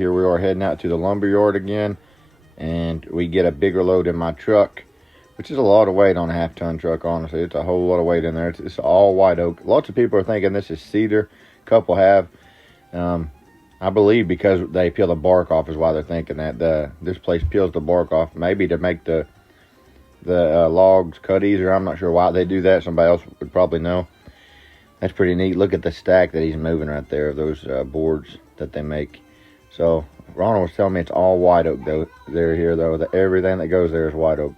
here we are heading out to the lumber yard again, and we get a bigger load in my truck, which is a lot of weight on a half-ton truck. Honestly, it's a whole lot of weight in there. It's all white oak. Lots of people are thinking this is cedar. A couple have. I believe because they peel the bark off is why they're thinking that. This place peels the bark off, maybe to make the logs cut easier. I'm not sure why they do that. Somebody else would probably know. That's pretty neat. Look at the stack that he's moving right there of those boards that they make. So Ronald was telling me it's all white oak though. They're here though. Everything that goes there is white oak.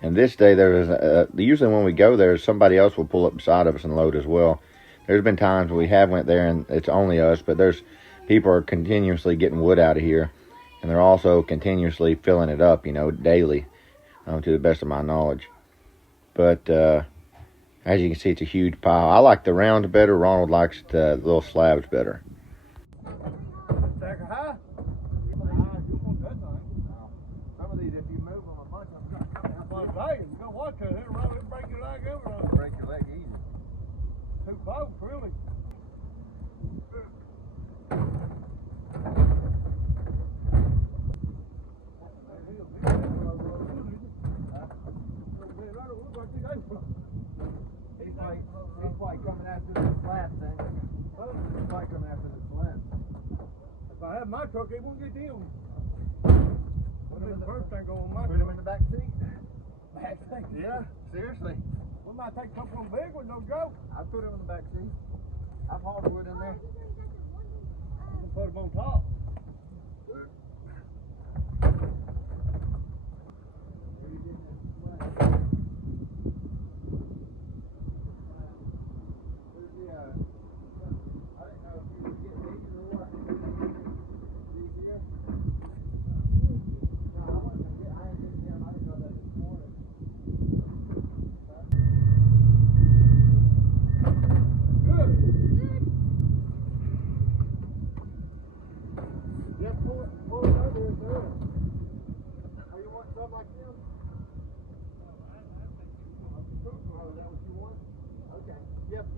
And this day usually when we go there, somebody else will pull up beside of us and load as well. There's been times when we have went there and it's only us, but there's people are continuously getting wood out of here, and they're also continuously filling it up, daily, to the best of my knowledge. But as you can see, it's a huge pile. I like the rounds better. Ronald likes the little slabs better. Break your leg easy. Too close, really. He's probably coming after the slab thing. He's probably coming after the slab. If I have my truck, it won't get him. Put him in the first thing going on my truck. Put him in the back seat. Back seat? Yeah, seriously. We might take a couple of big ones, don't go. I'll put him in the back seat. I've hauled wood in there. Put him on top.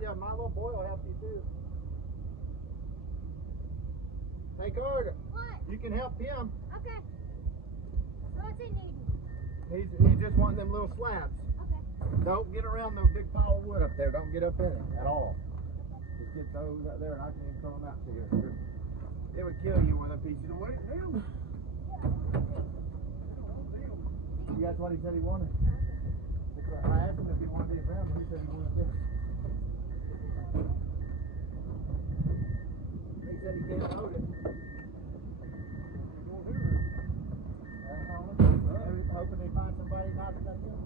Yeah, my little boy will help you too. Hey, Carter. What? You can help him. Okay. What's he needing? He's just wanting them little slabs. Okay. Don't get around the big pile of wood up there. Don't get up in it at all. Just get those right there, and I can even throw them out to you. It would kill you with a piece of weight. That's what he said he wanted. I asked him if he wanted these rounds, and he said he wanted this. He said he can't load it. Hoping they find somebody not to touch him.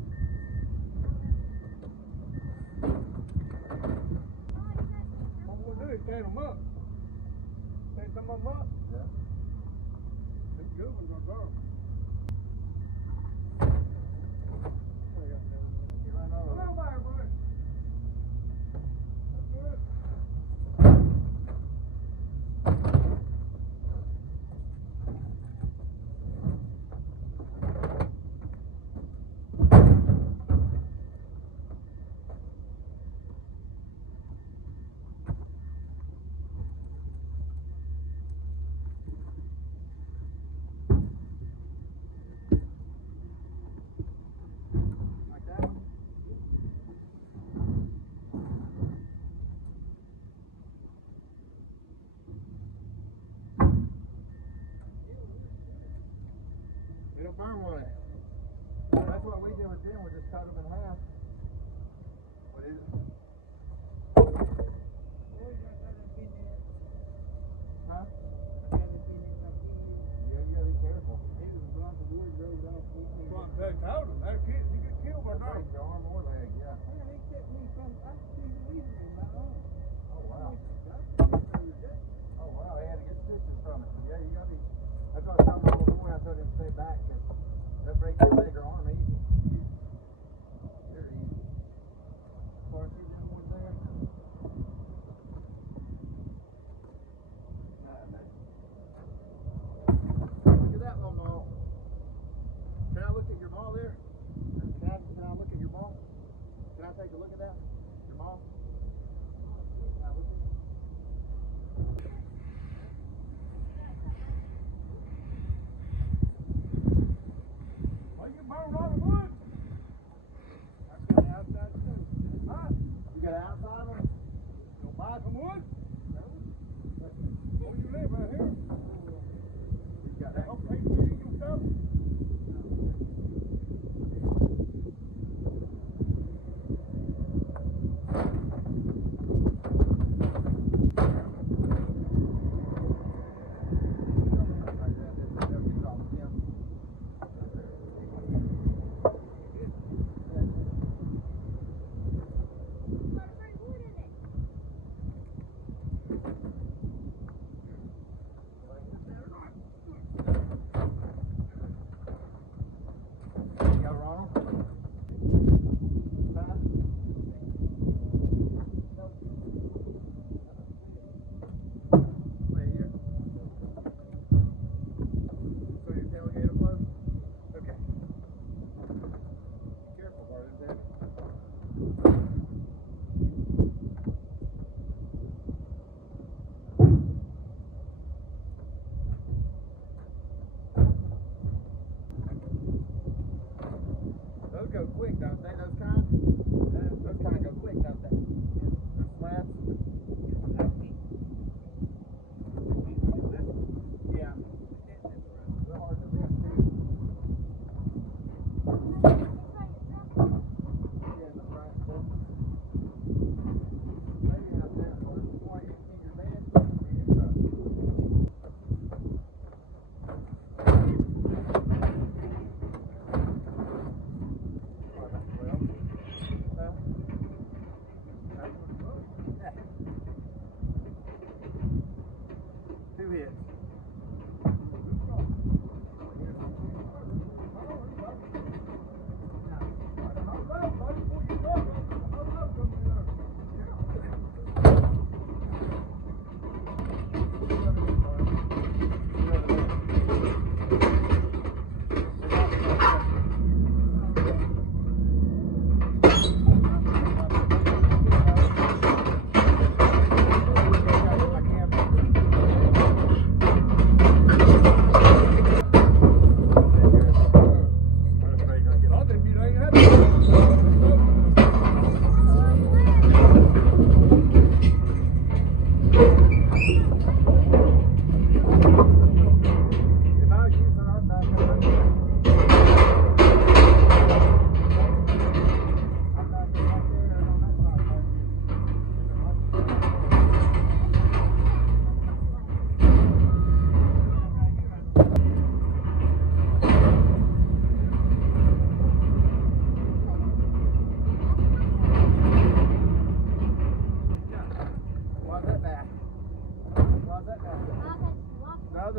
What we'll do is stand them up. Stand some of them up? Yeah. Them good ones are gone. Come on by, boy. That's good. It'll burn with it. That's what we did with them. We just cut them in half. What is it? Huh? Yeah, you gotta be careful. They told him, you get killed by night. Your arm or leg, yeah. Oh, wow. Oh, wow, he had to get stitches from it. Yeah, you gotta be. That's what I was telling my little boy. I told him to stay back, because they'll break your leg or arm easy. Very easy. Of course, you didn't want there. Look at that little mall. Can I look at your mall there? Can I look at your mall? Can I take a look at that? Your mall? Can I look at it?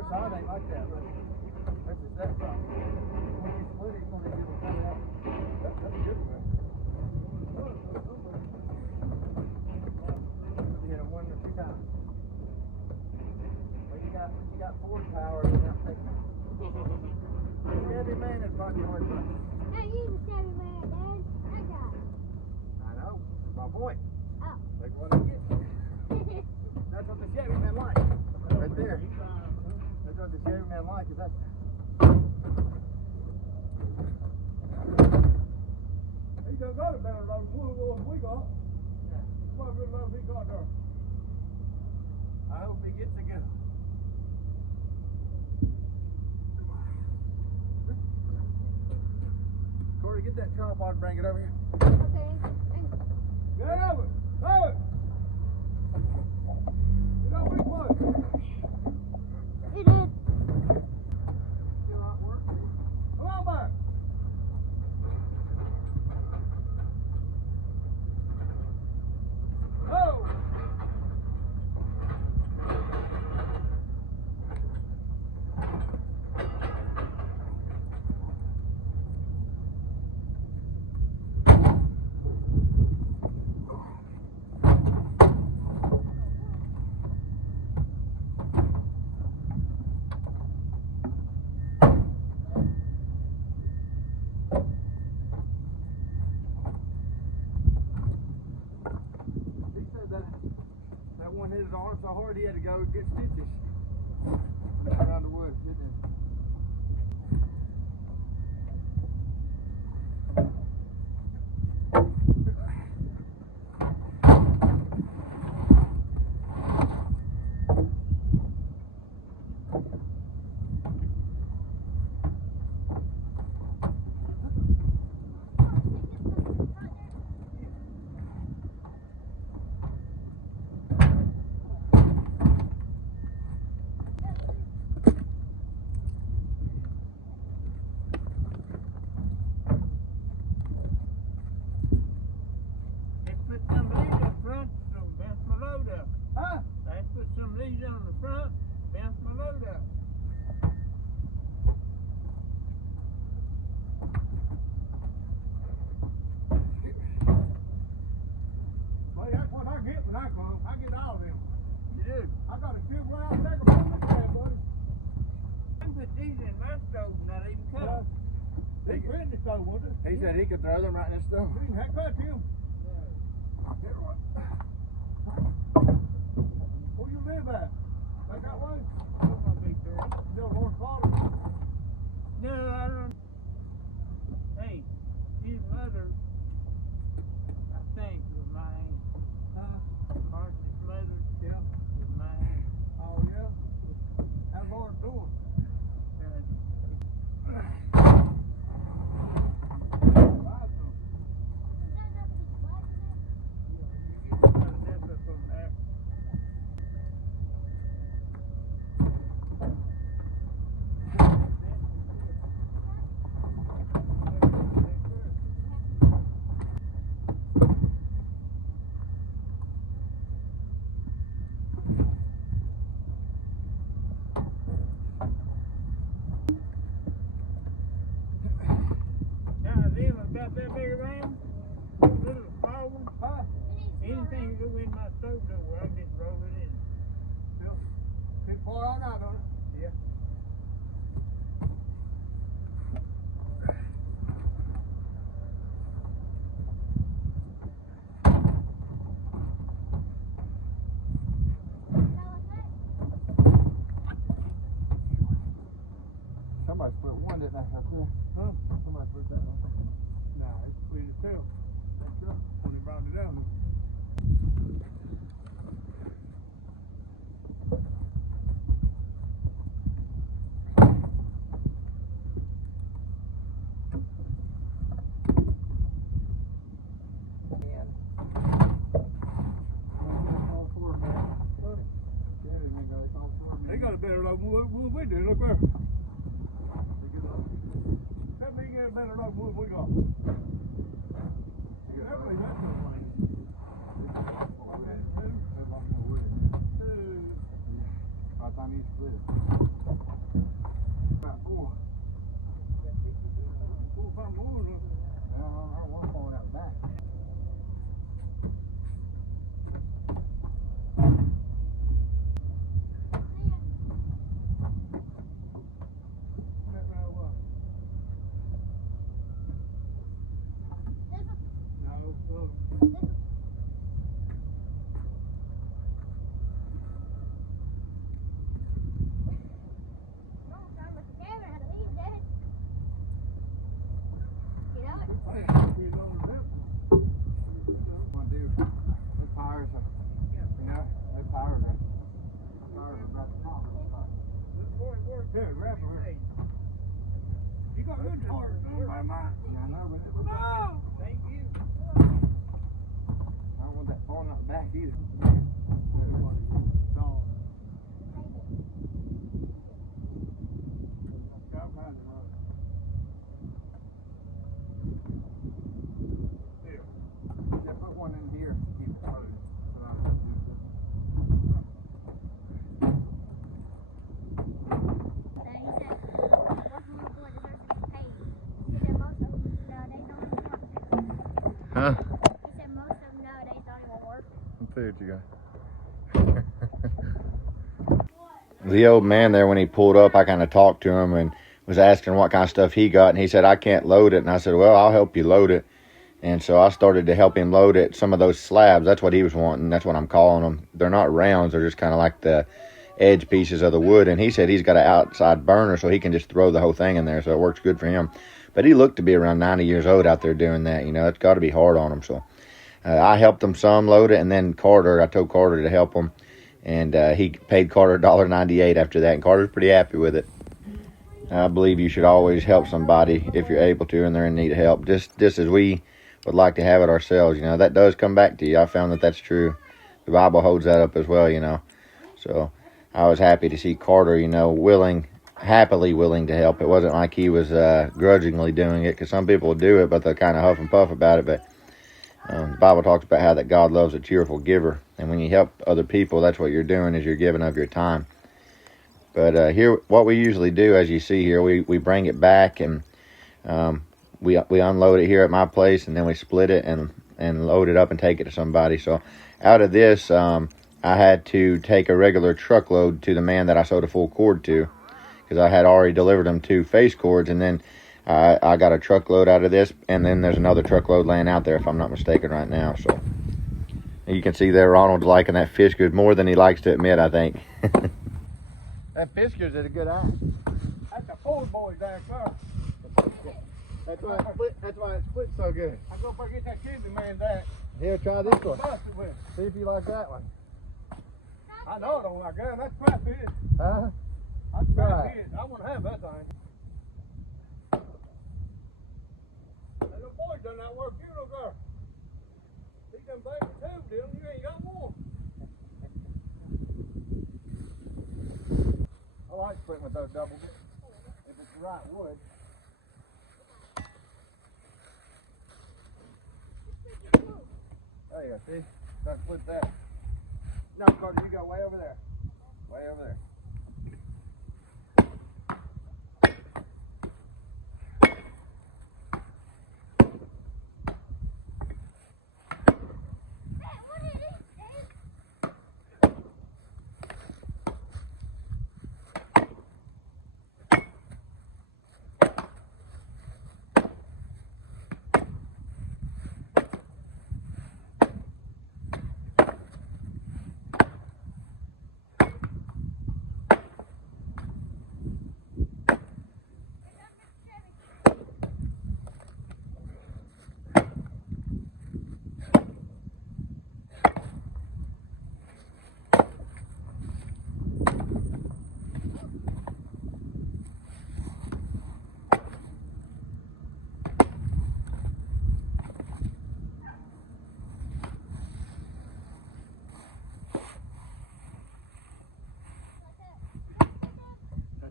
other side ain't like that, but that's just that side. Once you split it, you're gonna be able to cut it out. That's a good one. You hit it 1 or 2 times. When you got forward power, you're not taking it. Chevy man is probably hard to. Hey, you the Chevy man, Dad. I got it. I know. That's my point. Oh. Like what I get. That's what the Chevy man like. Right there. That's what the Chevy man like. Is that? He done got a better load full of ones we got. Yeah. What a good load he got there. I hope he gets again. Corey, get that tripod and bring it over here. Okay. Get over! Over! Get over big one! It is. Still not working. Come on back! Oh! He said that one hit his arm so hard he had to go get stitches around the wood, didn't he? Put some of these up front, so bounce my load up. Huh? Let's put some of these on the front, bounce my load up. Well, that's what I get when I come. I get all of them. You do. I got a few round take them from the cab, buddy. I can put these in my stove and not even cut them. He put in the stove, wasn't He said he could throw them right in the stove. he? Heck, cut him. Get right. Where you live at? Like that way? That's my big girl. Still more quality. No, I don't. Hey, his mother, I think, was my aunt. Marcy's mother Yeah. was my aunt. Oh, yeah. How far to it? Got that big around, little forward. Huh? Anything go in my stove door, I just roll it in. Still too far on out on it. Yeah. Somebody split one, didn't they? Up there. Huh? Somebody split that one. Nah, it's split itself. That's up. When he brought it down. They got a better load than what we do. Look there. Let me get a better load than what we got. Everybody has no money. By the time you split it. either. No. Here. Yeah, put one in here to keep it loaded. So I don't do this. Huh? He said most of them nowadays don't even work. Let's see what you got. The old man there, when he pulled up, I kind of talked to him and was asking what kind of stuff he got. And he said, I can't load it. And I said, well, I'll help you load it. And so I started to help him load it. Some of those slabs, that's what he was wanting. That's what I'm calling them. They're not rounds. They're just kind of like the edge pieces of the wood. And he said he's got an outside burner so he can just throw the whole thing in there. So it works good for him. But he looked to be around 90 years old out there doing that. You know, it's got to be hard on him. So I helped him some load it. And then I told Carter to help him. And he paid Carter $1.98 after that. And Carter's pretty happy with it. I believe you should always help somebody if you're able to and they're in need of help. Just as we would like to have it ourselves. You know, that does come back to you. I found that that's true. The Bible holds that up as well, you know. So I was happy to see Carter, you know, happily willing to help. It wasn't like he was grudgingly doing it, because some people will do it, but they'll kind of huff and puff about it. But the Bible talks about how that God loves a cheerful giver. And when you help other people, that's what you're doing, is you're giving of your time. But here, what we usually do, as you see here, we bring it back and we unload it here at my place, and then we split it and load it up and take it to somebody. So out of this, I had to take a regular truckload to the man that I sold a full cord to, because I had already delivered him 2 face cords, and then I got a truckload out of this, and then there's another truckload laying out there, if I'm not mistaken, right now. So you can see there Ronald's liking that fish good more than he likes to admit, I think. That fish good is a good eye. That's the Ford boys down there. That's why it splits so good. I go back get that kidney man that. Here, try this one. Bust it with. See if you like that one. I know I don't like that. That's crap fish. Huh? That's crap Right. fish. I want to have that thing. That little boy done that work. You know, girl. He done baby too, Dylan. You ain't got more. I like splitting with those double bits. If it's the right wood. There you go, see? Try to split that. No, Carter, you go way over there. Way over there.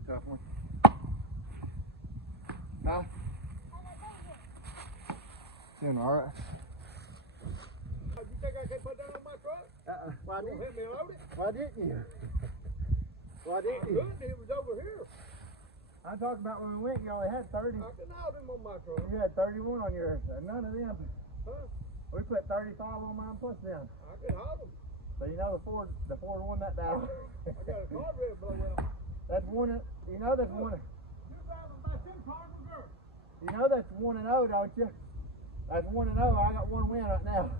Tough one. Huh? Doing alright. You think I can put that on my truck? Why You didn't hit me and load it? Why didn't you? Why I didn't couldn't. It was over here. I talked about when we went, you only had 30. I can haul them on my truck. You had 31 on yours. None of them. Huh? We put 35 on mine plus them. I can haul them. So you know the Ford won that battle. I got a car ready to blow out. That's one. You know that's one. You're driving about 10 cars a girl. You know that's 1-0, don't you? That's 1-0. I got one win right now.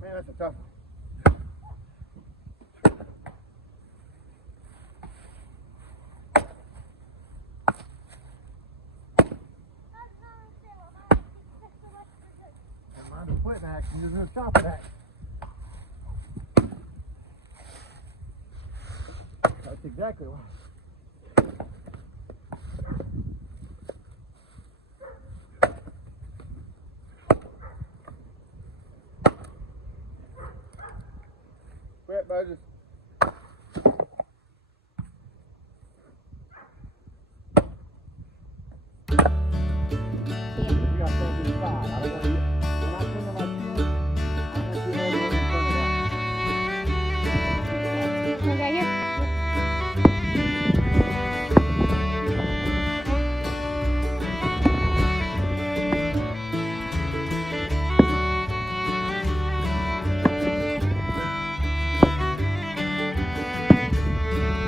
Man, that's a tough one. And mine's a splitting axe, and yours is a chopping axe. That's exactly what. wedges. You got 75. I don't want to. When I send them my chin, I want you to have one in front of that. Look right here.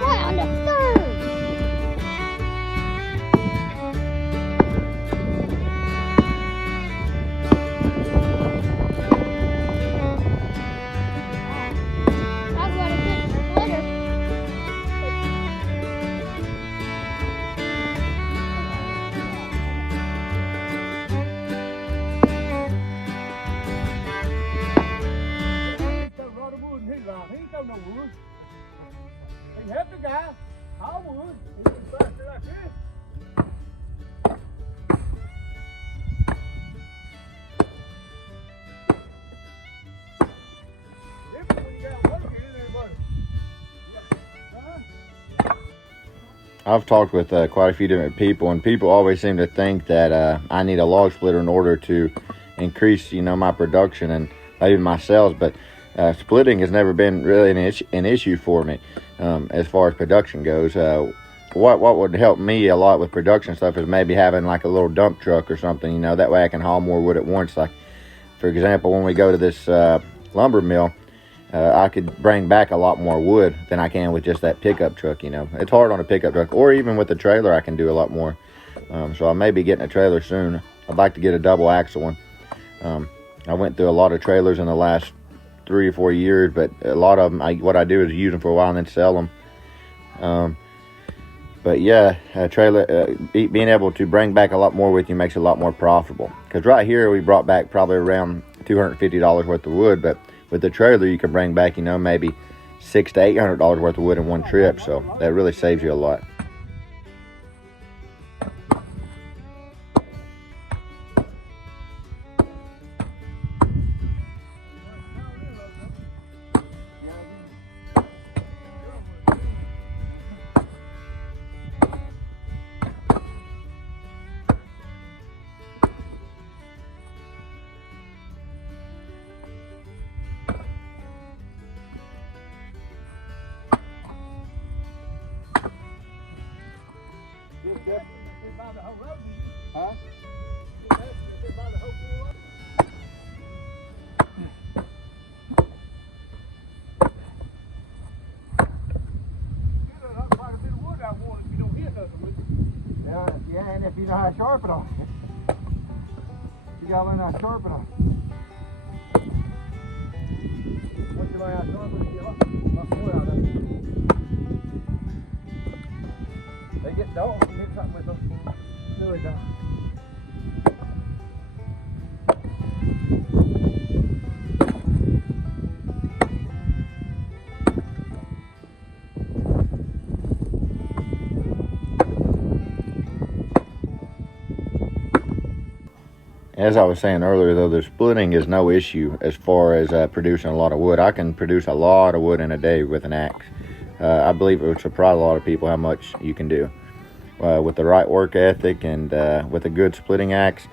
Right on the third. Talk about a good splitter. He ain't throw a lot of wood in his life. He ain't throw no wood. He can help the guy. I would. He was faster like this. Different when you got work in there, buddy. Huh? I've talked with quite a few different people, and people always seem to think that I need a log splitter in order to increase, my production and maybe my sales. But splitting has never been really an issue for me as far as production goes. What would help me a lot with production stuff is maybe having like a little dump truck or something. That way I can haul more wood at once. Like, for example, when we go to this lumber mill, I could bring back a lot more wood than I can with just that pickup truck. It's hard on a pickup truck, or even with the trailer I can do a lot more. So I may be getting a trailer soon. I'd like to get a double axle one. I went through a lot of trailers in the last 3 or 4 years, but a lot of them, what I do is use them for a while and then sell them. But yeah, a trailer, being able to bring back a lot more with you makes it a lot more profitable. Because right here we brought back probably around $250 worth of wood, but with the trailer you can bring back, maybe $600 to $800 worth of wood in one trip. So that really saves you a lot. Huh? Yeah, and if you know how to sharpen them. You gotta learn how to sharpen them. Once you learn how to sharpen them, you get a lot more out of it. They get dull. Hit something with them. Really dull. As I was saying earlier, though, the splitting is no issue as far as producing a lot of wood. I can produce a lot of wood in a day with an axe. I believe it would surprise a lot of people how much you can do. With the right work ethic and with a good splitting axe,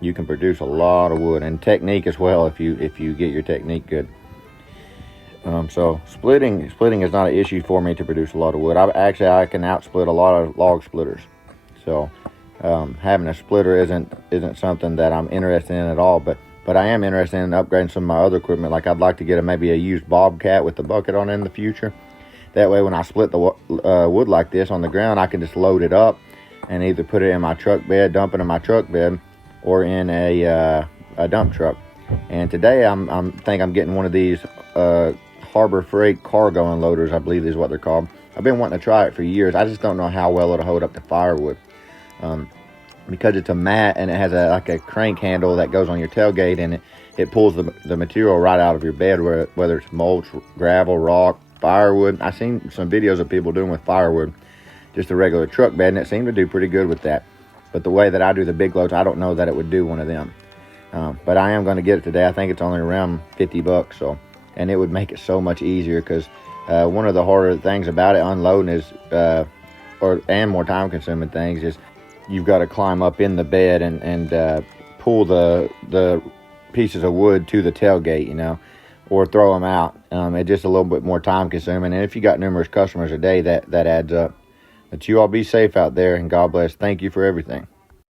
you can produce a lot of wood, and technique as well if you get your technique good. So splitting is not an issue for me to produce a lot of wood. I can outsplit a lot of log splitters. So having a splitter isn't something that I'm interested in at all, but I am interested in upgrading some of my other equipment. Like I'd like to get maybe a used bobcat with the bucket on it in the future. That way when I split the wood like this on the ground, I can just load it up and either put it in my truck bed, dump it in my truck bed, or in a dump truck. And today I'm getting one of these Harbor Freight cargo unloaders, I believe is what they're called. I've been wanting to try it for years. I just don't know how well it'll hold up to firewood. Because it's a mat and it has like a crank handle that goes on your tailgate, and it pulls the material right out of your bed, whether it's mulch, gravel, rock, firewood. I've seen some videos of people doing with firewood, just a regular truck bed, and it seemed to do pretty good with that. But the way that I do the big loads, I don't know that it would do one of them. But I am going to get it today. I think it's only around $50, so and it would make it so much easier, because one of the harder things about it unloading is and more time consuming things is you've got to climb up in the bed and pull the pieces of wood to the tailgate, you know, or throw them out. It's just a little bit more time consuming, and if you got numerous customers a day, that adds up. But you all be safe out there, and God bless. Thank you for everything.